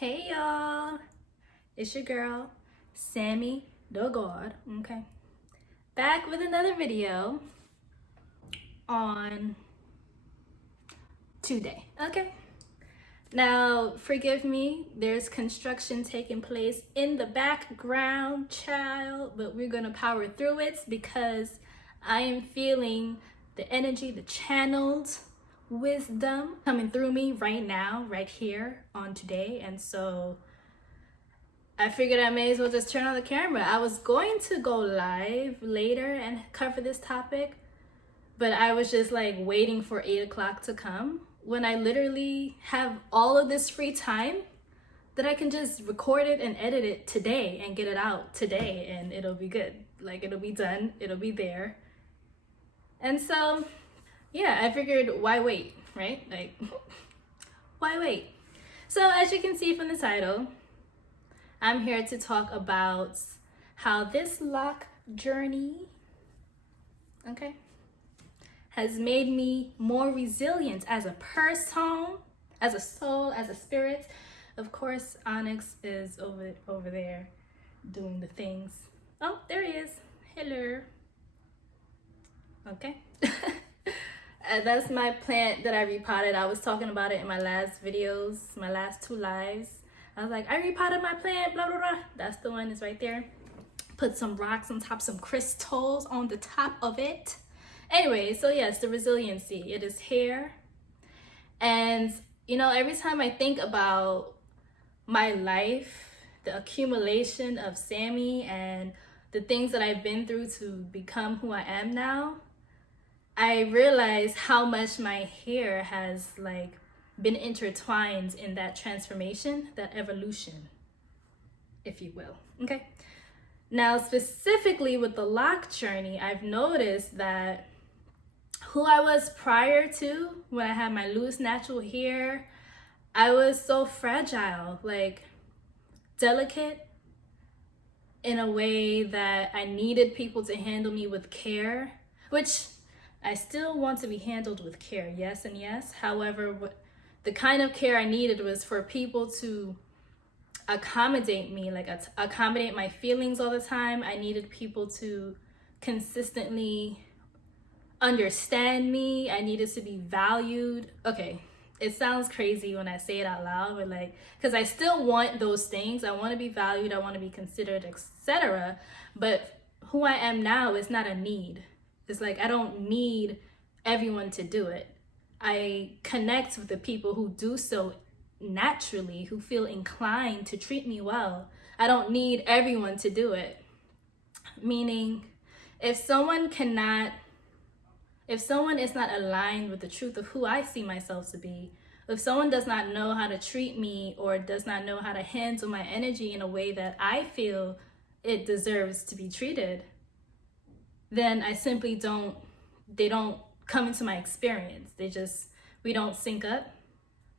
Hey y'all, it's your girl, CashApp, okay? Back with another video on today, okay? Now, forgive me, there's construction taking place in the background, child, but we're gonna power through it because I am feeling the energy, the channeled wisdom coming through me right now, right here on today. And so I figured I may as well just turn on the camera. I was going to go live later and cover this topic, but I was just like waiting for 8 o'clock to come when I literally have all of this free time that I can just record it and edit it today and get it out today, and it'll be good. Like, it'll be done, it'll be there. And so yeah, I figured, why wait, right? Like, why wait? So as you can see from the title, I'm here to talk about how this LOCS journey, okay, has made me more resilient as a person, as a soul, as a spirit. Of course, Onyx is over there doing the things. Oh, there he is. Hello. Okay. That's my plant that I repotted. I was talking about it in my last videos, my last 2 lives. I was like, I repotted my plant, blah, blah, blah. That's the one, it's right there. Put some rocks on top, some crystals on the top of it. Anyway, so yes, the resiliency, it is here. And, you know, every time I think about my life, the accumulation of Sammy and the things that I've been through to become who I am now, I realize how much my hair has like been intertwined in that transformation, that evolution, if you will. Okay. Now, specifically with the LOCS journey, I've noticed that who I was prior to, when I had my loose natural hair, I was so fragile, like delicate in a way that I needed people to handle me with care, which I still want to be handled with care, yes and yes. However, the kind of care I needed was for people to accommodate me, like accommodate my feelings all the time. I needed people to consistently understand me. I needed to be valued. Okay, it sounds crazy when I say it out loud, but like, because I still want those things. I want to be valued, I want to be considered, etc. But who I am now is not a need. It's like I don't need everyone to do it. I connect with the people who do so naturally, who feel inclined to treat me well. I don't need everyone to do it. Meaning, if someone is not aligned with the truth of who I see myself to be, if someone does not know how to treat me or does not know how to handle my energy in a way that I feel it deserves to be treated, then I simply they don't come into my experience. We don't sync up.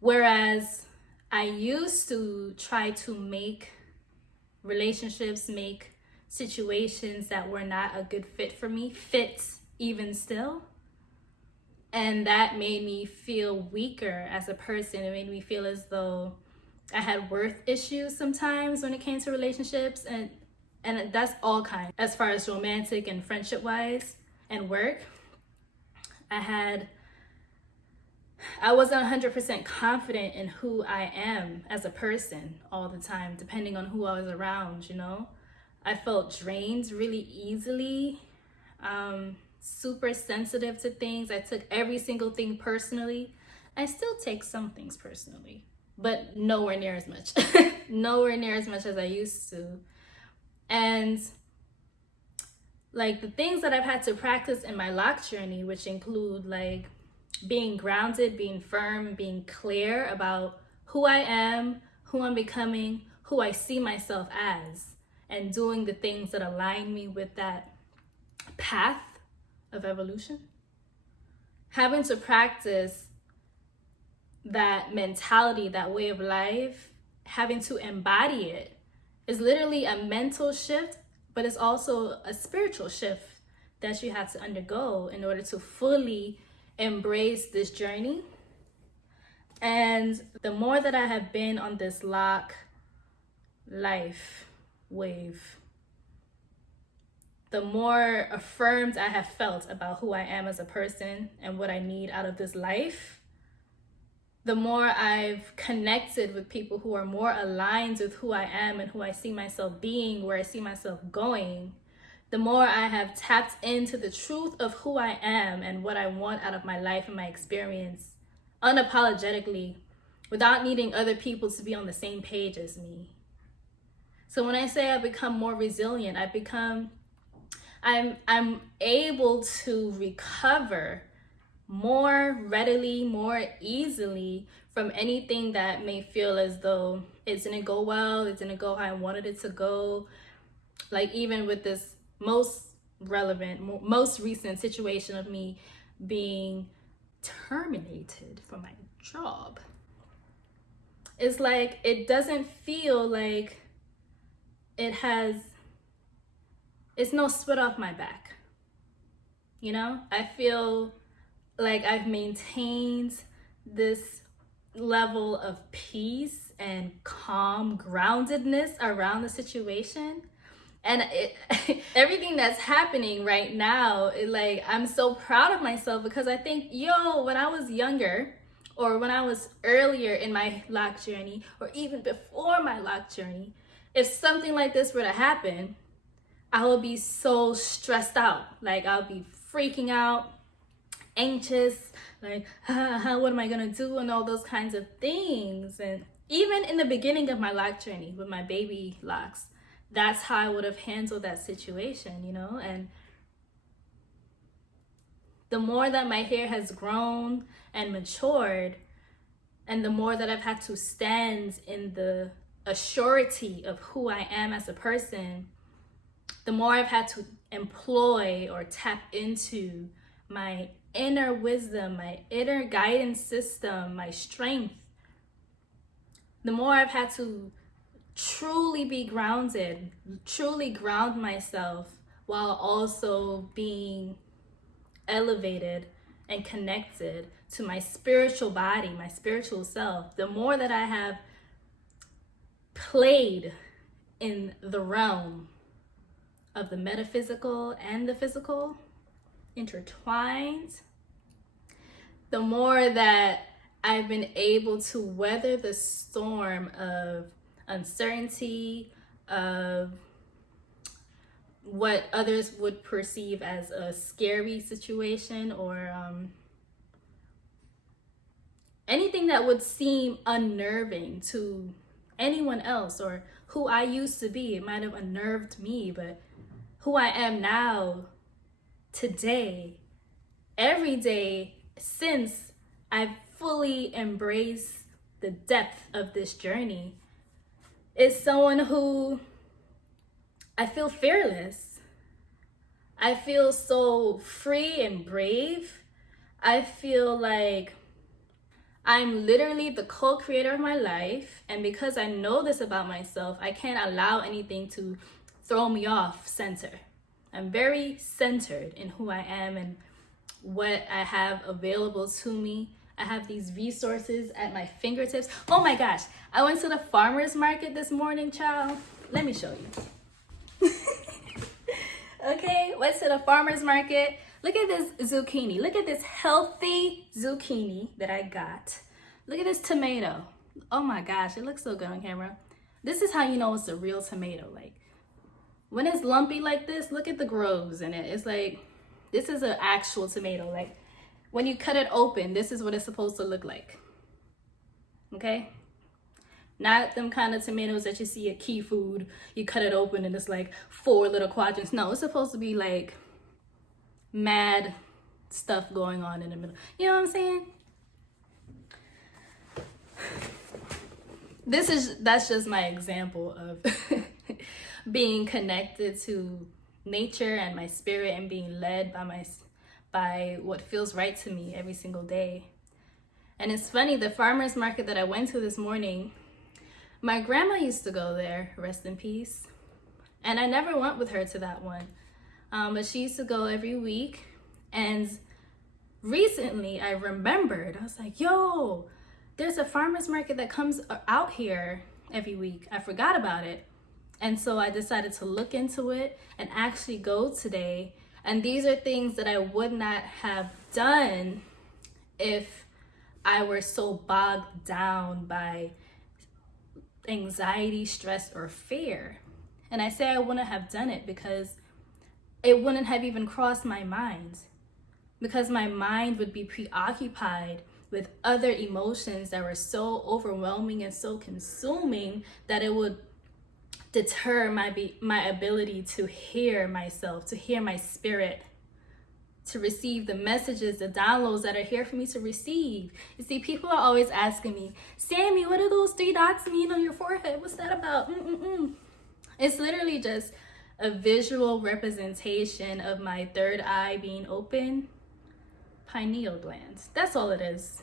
Whereas I used to try to make relationships, make situations that were not a good fit for me, fit even still. And that made me feel weaker as a person. It made me feel as though I had worth issues sometimes when it came to relationships, and that's all kinds. As far as romantic and friendship wise and work, I wasn't 100% confident in who I am as a person all the time, depending on who I was around, you know. I felt drained really easily, super sensitive to things. I took every single thing personally. I still take some things personally, but nowhere near as much. Nowhere near as much as I used to. And like the things that I've had to practice in my LOCS journey, which include like being grounded, being firm, being clear about who I am, who I'm becoming, who I see myself as, and doing the things that align me with that path of evolution. Having to practice that mentality, that way of life, having to embody it is literally a mental shift, but it's also a spiritual shift that you have to undergo in order to fully embrace this journey And the more that I have been on this LOC life wave, the more affirmed I have felt about who I am as a person and what I need out of this life. The more I've connected with people who are more aligned with who I am and who I see myself being, where I see myself going, the more I have tapped into the truth of who I am and what I want out of my life and my experience unapologetically, without needing other people to be on the same page as me. So when I say I become more resilient, I'm able to recover more readily, more easily from anything that may feel as though it didn't go well, it didn't go how I wanted it to go. Like even with this most recent situation of me being terminated from my job. It's like, it doesn't feel like it's no sweat off my back. You know, I feel like I've maintained this level of peace and calm groundedness around the situation. And everything that's happening right now, I'm so proud of myself, because I think, when I was younger, or when I was earlier in my LOC journey, or even before my LOC journey, if something like this were to happen, I would be so stressed out. Like, I'll be freaking out, anxious, like, what am I gonna do, and all those kinds of things. And even in the beginning of my LOC journey with my baby LOCs, that's how I would have handled that situation, you know? And the more that my hair has grown and matured, and the more that I've had to stand in the assurity of who I am as a person, the more I've had to employ or tap into my inner wisdom, my inner guidance system, my strength, the more I've had to truly be grounded, truly ground myself, while also being elevated and connected to my spiritual body, my spiritual self. The more that I have played in the realm of the metaphysical and the physical intertwined, the more that I've been able to weather the storm of uncertainty, of what others would perceive as a scary situation, or anything that would seem unnerving to anyone else, or who I used to be. It might have unnerved me, but who I am now, today, every day, since I've fully embraced the depth of this journey, is someone who I feel fearless. I feel so free and brave. I feel like I'm literally the co-creator of my life. And because I know this about myself, I can't allow anything to throw me off center. I'm very centered in who I am and what I have available to me. I have these resources at my fingertips. Oh my gosh, I went to the farmer's market this morning, child. Let me show you. Okay, went to the farmer's market. Look at this zucchini. Look at this healthy zucchini that I got. Look at this tomato. Oh my gosh, it looks so good on camera. This is how you know it's a real tomato. Like, when it's lumpy like this, look at the grooves in it. It's like, this is an actual tomato. Like, when you cut it open, this is what it's supposed to look like. Okay? Not them kind of tomatoes that you see at Key Food. You cut it open and it's like 4 little quadrants. No, it's supposed to be like mad stuff going on in the middle. You know what I'm saying? That's just my example of being connected to nature and my spirit, and being led by what feels right to me every single day. And it's funny, the farmer's market that I went to this morning, my grandma used to go there, rest in peace. And I never went with her to that one. But she used to go every week. And recently I remembered, I was like, yo, there's a farmer's market that comes out here every week. I forgot about it. And so I decided to look into it and actually go today. And these are things that I would not have done if I were so bogged down by anxiety, stress, or fear. And I say I wouldn't have done it because it wouldn't have even crossed my mind, because my mind would be preoccupied with other emotions that were so overwhelming and so consuming that it would deter my ability to hear myself, to hear my spirit, to receive the messages, the downloads that are here for me to receive. You see, people are always asking me, Sammy, what do those 3 dots mean on your forehead? What's that about? It's literally just a visual representation of my third eye being open, pineal glands. That's all it is.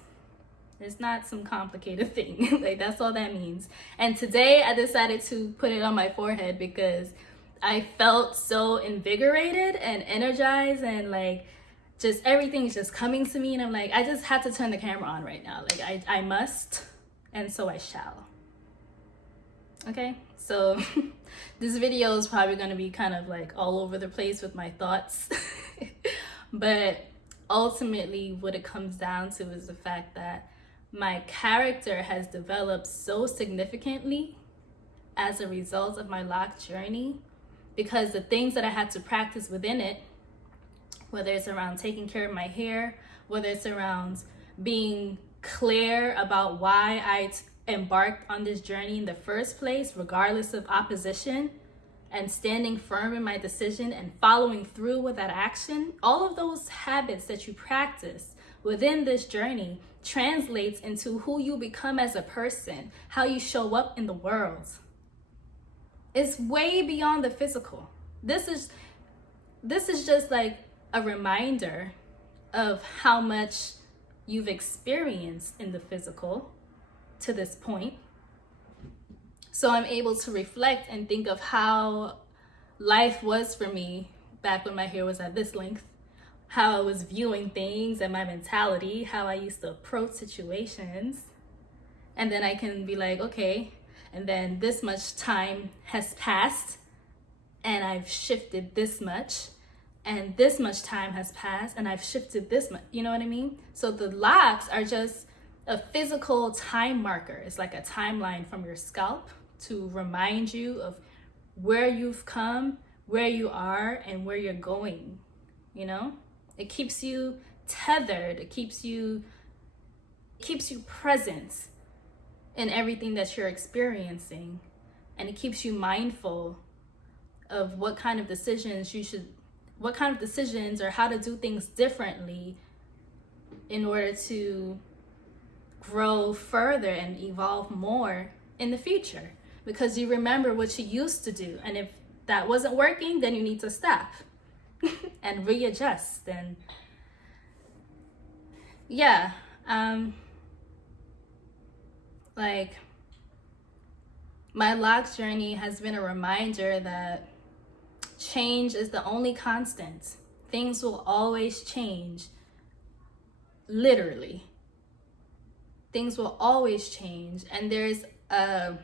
It's not some complicated thing. Like, that's all that means. And today I decided to put it on my forehead because I felt so invigorated and energized, and like just everything's just coming to me, and I'm like, I just have to turn the camera on right now. Like I must, and so I shall. Okay, so this video is probably going to be kind of like all over the place with my thoughts. But ultimately what it comes down to is the fact that my character has developed so significantly as a result of my LOCS journey, because the things that I had to practice within it, whether it's around taking care of my hair, whether it's around being clear about why I embarked on this journey in the first place, regardless of opposition, and standing firm in my decision and following through with that action, all of those habits that you practice within this journey translates into who you become as a person, how you show up in the world. It's way beyond the physical. This is just like a reminder of how much you've experienced in the physical to this point. So I'm able to reflect and think of how life was for me back when my hair was at this length, how I was viewing things and my mentality, how I used to approach situations. And then I can be like, okay, and then this much time has passed and I've shifted this much, and this much time has passed and I've shifted this much. You know what I mean? So the LOCS are just a physical time marker. It's like a timeline from your scalp to remind you of where you've come, where you are, and where you're going. You know, it keeps you tethered. It keeps you present in everything that you're experiencing, and it keeps you mindful of what kind of decisions or how to do things differently in order to grow further and evolve more in the future, because you remember what you used to do, and if that wasn't working, then you need to stop and readjust. And yeah, like my LOCS journey has been a reminder that change is the only constant. Things will always change. Literally. Things will always change. And there's a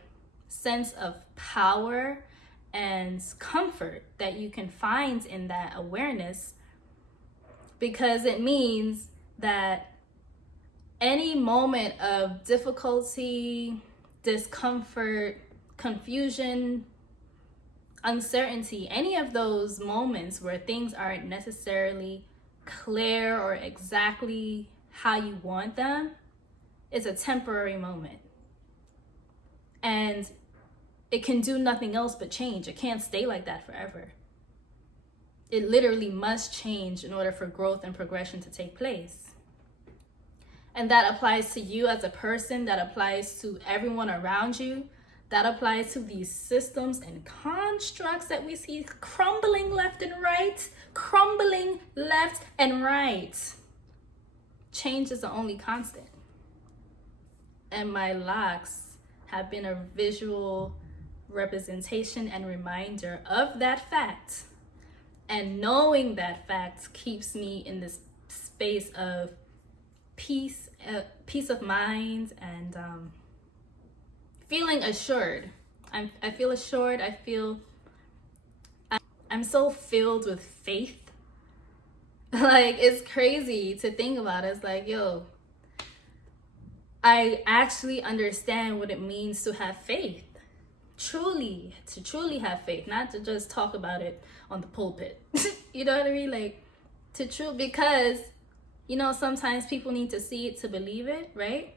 sense of power and comfort that you can find in that awareness, because it means that any moment of difficulty, discomfort, confusion, uncertainty, any of those moments where things aren't necessarily clear or exactly how you want them, is a temporary moment. And it can do nothing else but change. It can't stay like that forever. It literally must change in order for growth and progression to take place. And that applies to you as a person, that applies to everyone around you, that applies to these systems and constructs that we see crumbling left and right, crumbling left and right. Change is the only constant. And my LOCS have been a visual representation and reminder of that fact. And knowing that fact keeps me in this space of peace of mind, and feeling assured. I feel assured. I'm so filled with faith. Like, it's crazy to think about. It's like, yo, I actually understand what it means to have faith. To truly have faith, not to just talk about it on the pulpit. You know what I mean? Like, because, you know, sometimes people need to see it to believe it, right?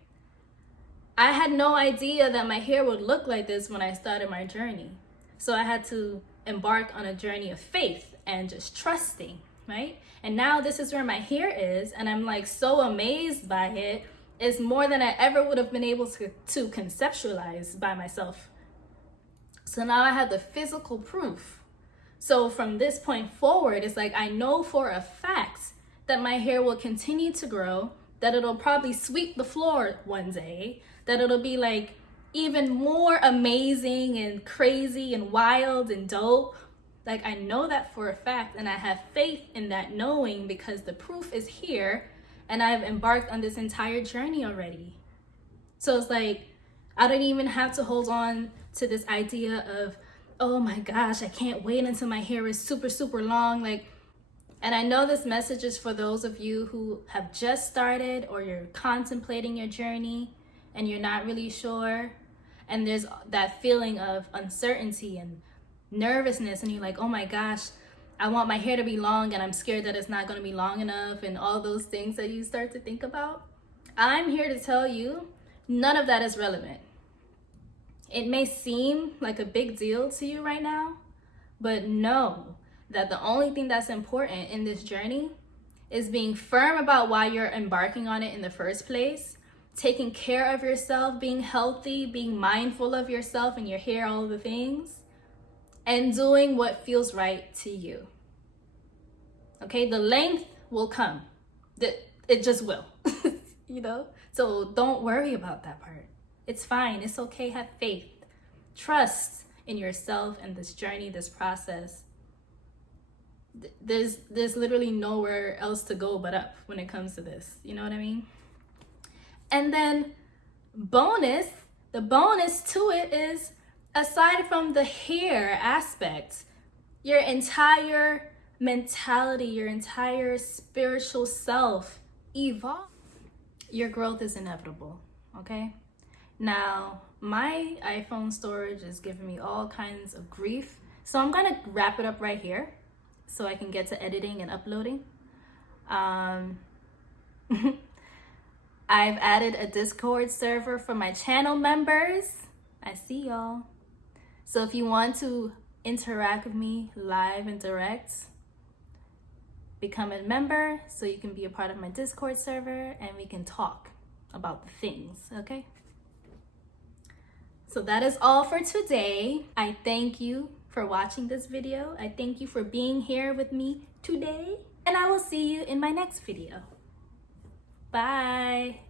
I had no idea that my hair would look like this when I started my journey. So I had to embark on a journey of faith and just trusting, right? And now this is where my hair is, and I'm like so amazed by it. It's more than I ever would have been able to conceptualize by myself. So now I have the physical proof. So from this point forward, it's like I know for a fact that my hair will continue to grow, that it'll probably sweep the floor one day, that it'll be like even more amazing and crazy and wild and dope. Like, I know that for a fact, and I have faith in that knowing because the proof is here, and I've embarked on this entire journey already. So it's like, I don't even have to hold on to this idea of, oh my gosh, I can't wait until my hair is super, super long. Like, and I know this message is for those of you who have just started or you're contemplating your journey and you're not really sure. And there's that feeling of uncertainty and nervousness, and you're like, oh my gosh, I want my hair to be long and I'm scared that it's not going to be long enough, and all those things that you start to think about. I'm here to tell you, none of that is relevant. It may seem like a big deal to you right now, but know that the only thing that's important in this journey is being firm about why you're embarking on it in the first place, taking care of yourself, being healthy, being mindful of yourself and your hair, all of the things, and doing what feels right to you. Okay, the length will come. It just will, you know? So don't worry about that part. It's fine, it's okay, have faith. Trust in yourself and this journey, this process. There's literally nowhere else to go but up when it comes to this, you know what I mean? And then the bonus to it is, aside from the hair aspect, your entire mentality, your entire spiritual self evolve. Your growth is inevitable, okay? Now, my iPhone storage is giving me all kinds of grief, so I'm gonna wrap it up right here so I can get to editing and uploading. I've added a Discord server for my channel members. I see y'all. So if you want to interact with me live and direct, become a member so you can be a part of my Discord server and we can talk about the things, okay? So that is all for today. I thank you for watching this video. I thank you for being here with me today, and I will see you in my next video. Bye.